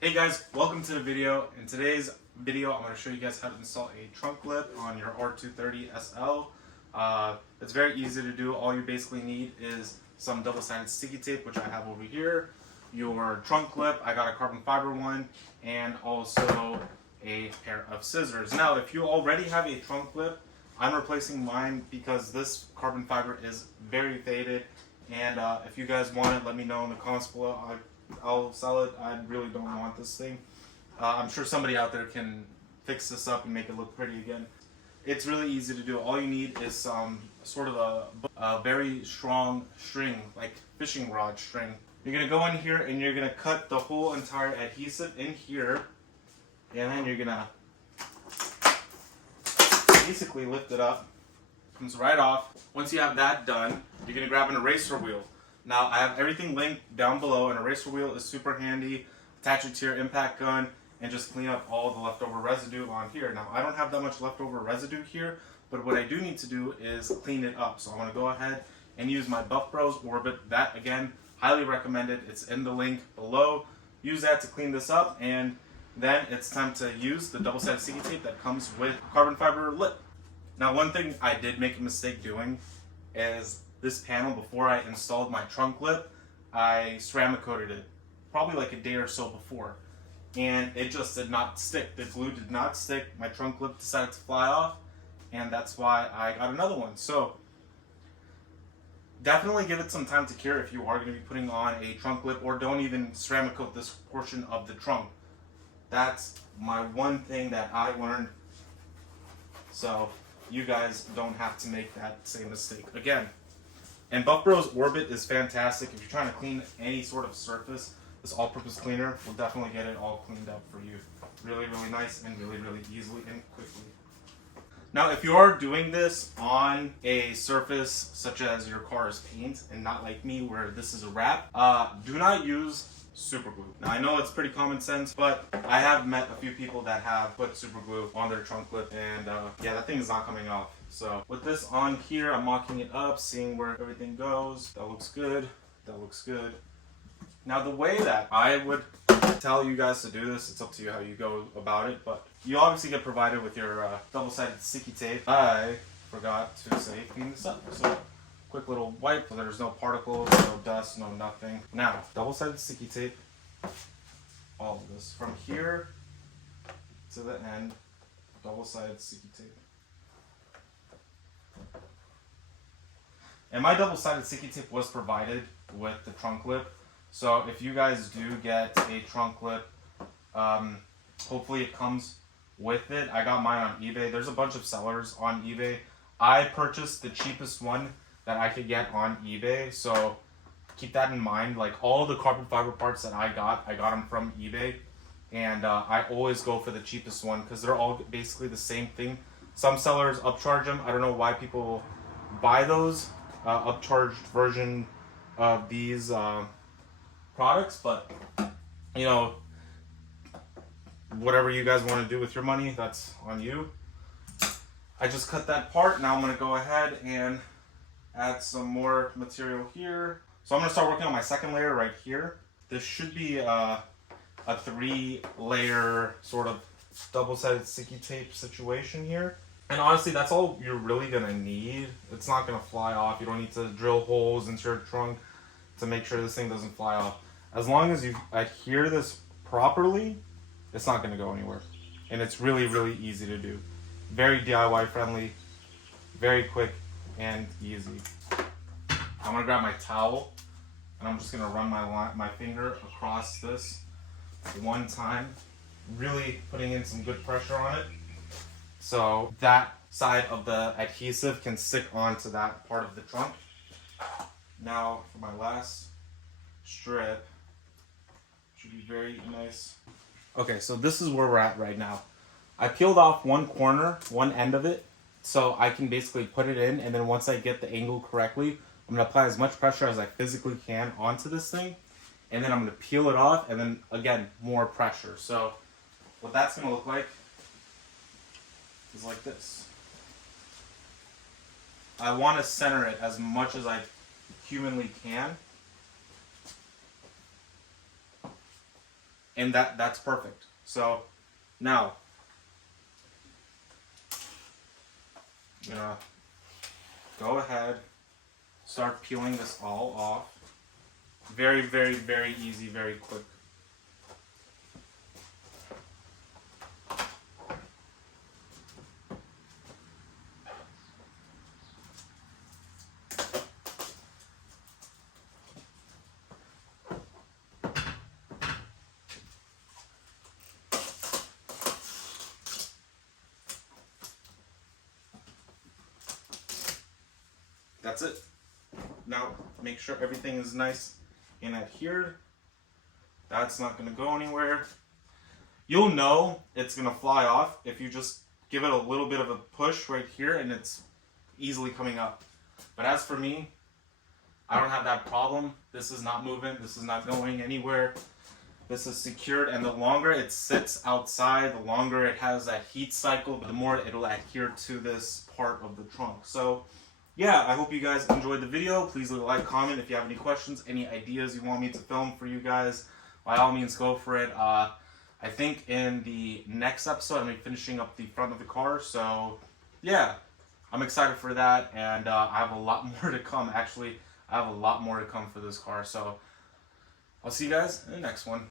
Hey guys, welcome to the video. In today's video, I'm going to show you guys how to install a trunk lip on your R230 SL. It's very easy to do. All you basically need is some double-sided sticky tape, which I have over here, your trunk lip, I got a carbon fiber one, and also a pair of scissors. Now, if you already have a trunk lip, I'm replacing mine because this carbon fiber is very faded, and if you guys want it, let me know in the comments below. I'll sell it. I really don't want this thing. I'm sure somebody out there can fix this up and make it look pretty again. It's really easy to do. All you need is some sort of a very strong string, like fishing rod string. You're going to go in here and you're going to cut the whole entire adhesive in here, and then you're going to basically lift it up. Comes right off. Once you have that done, you're going to grab an eraser wheel. Now, I have everything linked down below. An eraser wheel is super handy. Attach it to your impact gun and just clean up all the leftover residue on here. Now, I don't have that much leftover residue here, but what I do need to do is clean it up. So I'm going to go ahead and use my Buff Bros Orbit. That, again, highly recommended. It's in the link below. Use that to clean this up, and then it's time to use the double-sided sticky tape that comes with carbon fiber lip. Now, one thing I did make a mistake doing is this panel, before I installed my trunk lip, I ceramic coated it probably like a day or so before, and it just did not stick. The glue did not stick. My trunk lip decided to fly off, and that's why I got another one. So definitely give it some time to cure if you are going to be putting on a trunk lip, or don't even ceramic coat this portion of the trunk. That's my one thing that I learned, so you guys don't have to make that same mistake again. And Buff Bros Orbit is fantastic. If you're trying to clean any sort of surface, this all-purpose cleaner will definitely get it all cleaned up for you. Really, really nice, and really, really easily and quickly. Now, if you are doing this on a surface such as your car's paint, and not like me where this is a wrap, do not use super glue. Now, I know it's pretty common sense, but I have met a few people that have put super glue on their trunk lip, and yeah, that thing is not coming off. So with this on here, I'm mocking it up, seeing where everything goes. That looks good. That looks good. Now, the way that I would tell you guys to do this, it's up to you how you go about it, but you obviously get provided with your double-sided sticky tape. I forgot to say clean this up. So quick little wipe so there's no particles, no dust, no nothing. Now, double-sided sticky tape, all of this. From here to the end, double-sided sticky tape. And my double-sided sticky tape was provided with the trunk lip. So if you guys do get a trunk lip, hopefully it comes with it. I got mine on eBay. There's a bunch of sellers on eBay. I purchased the cheapest one that I could get on eBay. So keep that in mind. Like, all the carbon fiber parts that I got them from eBay. And I always go for the cheapest one because they're all basically the same thing. Some sellers upcharge them. I don't know why people buy those upcharged version of these products, but you know, whatever you guys want to do with your money, that's on you. I just cut that part. Now I'm going to go ahead and add some more material here. So I'm going to start working on my second layer right here. This should be a 3-layer sort of double-sided sticky tape situation here. And honestly, that's all you're really going to need. It's not going to fly off. You don't need to drill holes into your trunk to make sure this thing doesn't fly off. As long as you adhere this properly, it's not going to go anywhere. And it's really, really easy to do. Very DIY friendly, very quick and easy. I'm going to grab my towel, and I'm just going to run my finger across this one time, really putting in some good pressure on it, so that side of the adhesive can stick onto that part of the trunk. Now for my last strip, should be very nice. Okay, so this is where we're at right now. I peeled off one corner, one end of it, so I can basically put it in, and then once I get the angle correctly, I'm going to apply as much pressure as I physically can onto this thing, and then I'm going to peel it off, and then again, more pressure. So what that's going to look like is like this. I want to center it as much as I humanly can. and that's perfect. So now I'm gonna go ahead, start peeling this all off. Very, very, very easy, very quick. That's it. Now make sure everything is nice and adhered. That's not going to go anywhere. You'll know it's going to fly off if you just give it a little bit of a push right here and it's easily coming up. But as for me, I don't have that problem. This is not moving. This is not going anywhere. This is secured, and the longer it sits outside, the longer it has that heat cycle, the more it'll adhere to this part of the trunk. So yeah, I hope you guys enjoyed the video. Please leave a like, comment if you have any questions, any ideas you want me to film for you guys. By all means, go for it. I think in the next episode, I'm going to be finishing up the front of the car. So yeah, I'm excited for that, and I have a lot more to come. Actually, I have a lot more to come for this car. So I'll see you guys in the next one.